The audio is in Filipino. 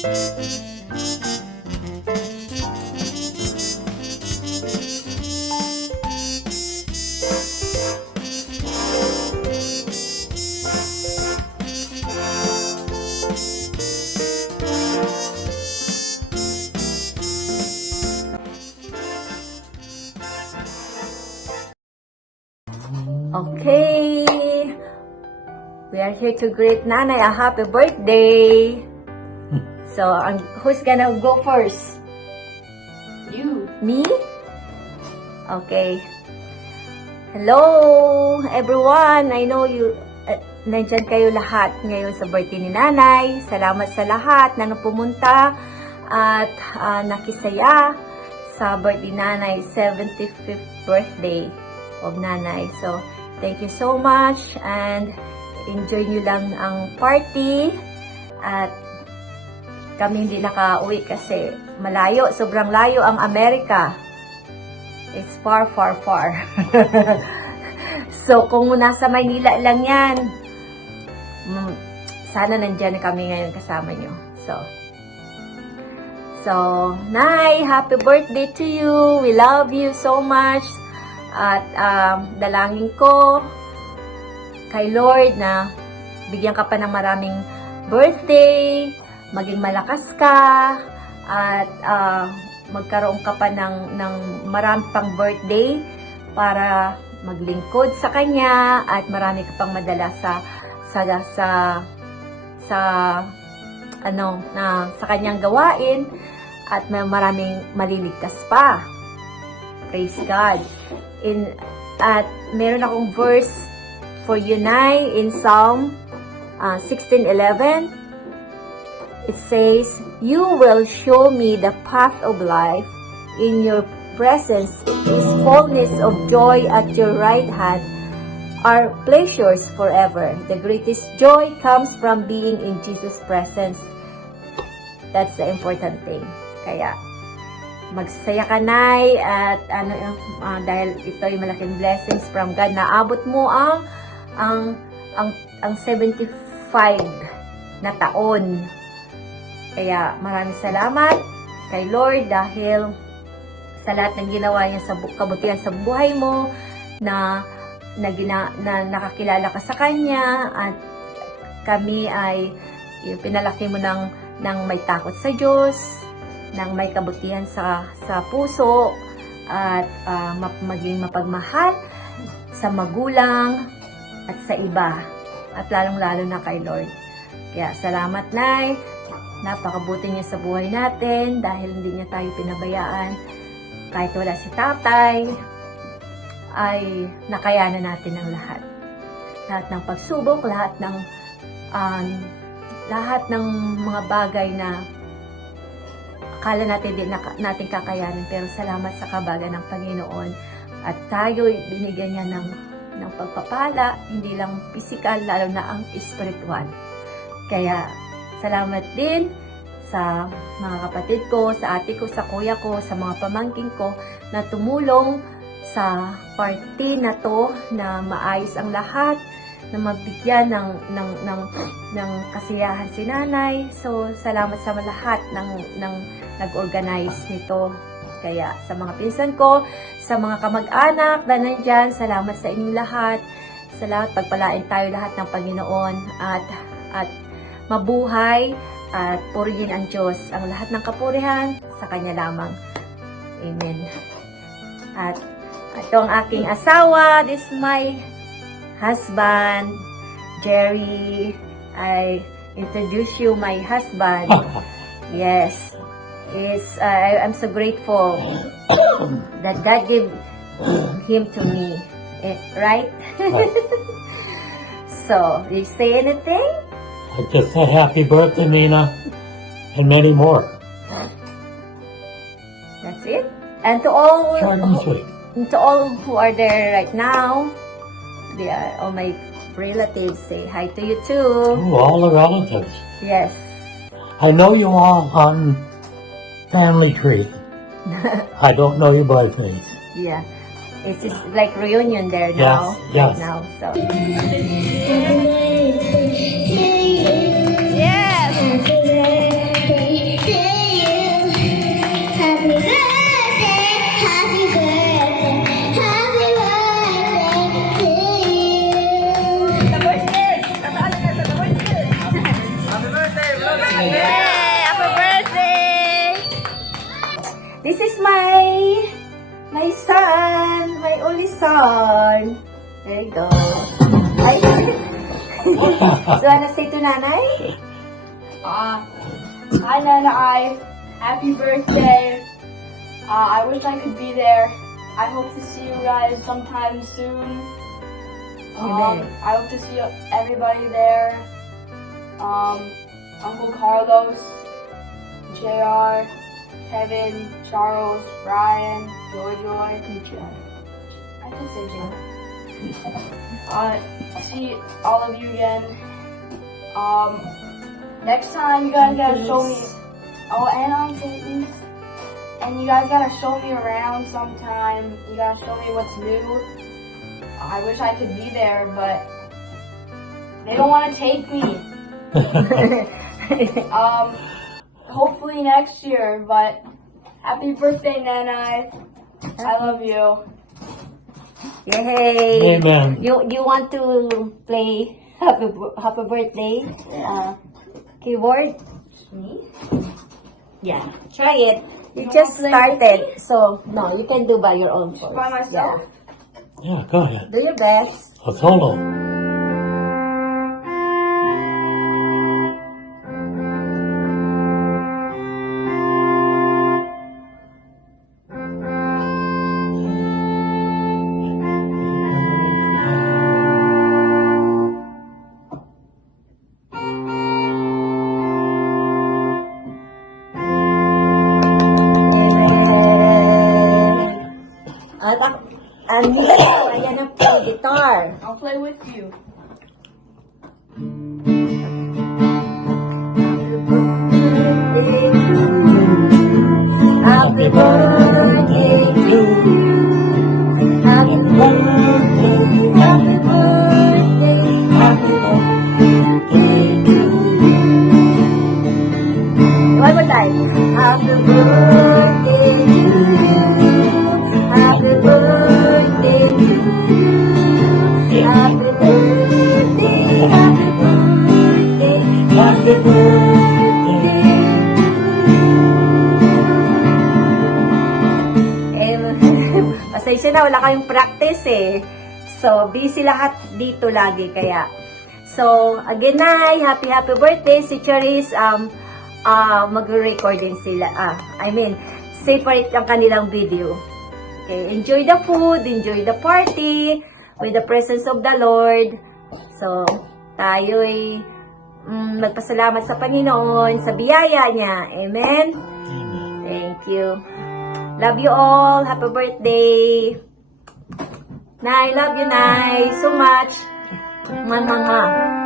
Okay, we are here to greet Nanay a happy birthday. So, who's gonna go first? You. Me? Okay. Hello, everyone. I know you, nandyan kayo lahat ngayon sa birthday ni Nanay. Salamat sa lahat na pumunta at nakisaya sa birthday Nanay, 75th birthday of Nanay. So, thank you so much and enjoy nyo lang ang party at kami hindi nakauwi kasi malayo, sobrang layo ang Amerika. It's far, far, far. So, kung nasa Maynila lang yan, sana nandyan kami ngayon kasama nyo. So, Nay, happy birthday to you. We love you so much. At dalangin ko kay Lord na bigyan ka pa ng maraming birthday, maging malakas ka, at magkaroon ka pa ng marami pang birthday para maglingkod sa Kanya at marami ka pang madala sa Kanyang gawain at may maraming maliligtas pa. Praise God. At meron akong verse for you, Nay, in Psalm 16:11. It says, "You will show me the path of life. In your presence is fullness of joy. At your right hand are pleasures forever." The greatest joy comes from being in Jesus' presence. That's the important thing. Kaya, magsaya ka, Nay, at dahil ito ay malaking blessings from God. Naabot mo ang 75 na taon. Kaya maraming salamat kay Lord dahil sa lahat ng ginawa niya sa kabutihan sa buhay mo, na nakakilala ka sa Kanya, at kami ay pinalaki mo ng may takot sa Diyos, ng may kabutihan sa puso, at maging mapagmahal sa magulang at sa iba, at lalong-lalo na kay Lord. Kaya salamat, Nay. Napakabuti niya sa buhay natin dahil hindi niya tayo pinabayaan. Kahit wala si Tatay, ay nakayanan natin ang lahat. Lahat ng pagsubok, lahat ng mga bagay na akala natin din natin kakayanin, pero salamat sa kabagan ng Panginoon. At tayo binigyan niya ng pagpapala, hindi lang physical, lalo na ang spiritual. Kaya salamat din sa mga kapatid ko, sa ate ko, sa kuya ko, sa mga pamangkin ko na tumulong sa party na to, na maayos ang lahat, na mabigyan ng kasiyahan si Nanay. So, salamat sa lahat ng nag-organize nito. Kaya sa mga pinsan ko, sa mga kamag-anak na nandyan, salamat sa inyong lahat. Sa lahat, pagpalain tayo lahat ng Panginoon at mabuhay at purihin ang Diyos. Ang lahat ng kapurihan sa Kanya lamang. Amen. At ito ang aking asawa. This is my husband, Jerry. I introduce you my husband. Yes. I'm so grateful that God gave him to me. Right? So, did you say anything? I just say happy birthday, Nina, and many more. That's it. And to all, Short and sweet. to all who are there right now, all my relatives, say hi to you too. Ooh, all the relatives. Yes. I know you all on Family Tree. I don't know your birthdays. Yeah. It's just like reunion there now. Yes. Right now. So. Yes. Yay! Happy birthday! This is my son, my only son. There you go. Ay, so, ano say to nanay? Hi, Nanay. Happy birthday. I wish I could be there. I hope to see you guys sometime soon. Amen. I hope to see everybody there. Uncle Carlos, JR, Kevin, Charles, Brian, Joy. I could say Joy. See all of you again. Next time you guys gotta show me. Oh, and on Satan's. And you guys gotta show me around sometime. You gotta show me what's new. I wish I could be there, but they don't want to take me. Hopefully next year, but happy birthday, Nanai. I love you. Yay! Amen. You want to play happy birthday keyboard? Me? Yeah, try it. You You just wanna play started, so no, you can do by your own first. By myself? Yeah, go ahead. Do your best. A solo. At ayan ang play guitar. I'll play with you. Happy birthday to you. Happy birthday, happy birthday, happy birthday to you. One more time. Happy birthday to you. Happy birthday to you. Happy birthday, happy birthday, happy birthday. Pasensya na, wala kayong practice eh. So, busy lahat dito lagi kaya. So, again, Nay, happy birthday. Si Charis, mag-recording sila. Separate ang kanilang video. Okay, enjoy the food, enjoy the party, with the presence of the Lord. So, tayo'y magpasalamat sa Panginoon, sa biyaya niya. Amen? Amen. Thank you. Love you all. Happy birthday. Nay, love you, Nay. So much. Mama.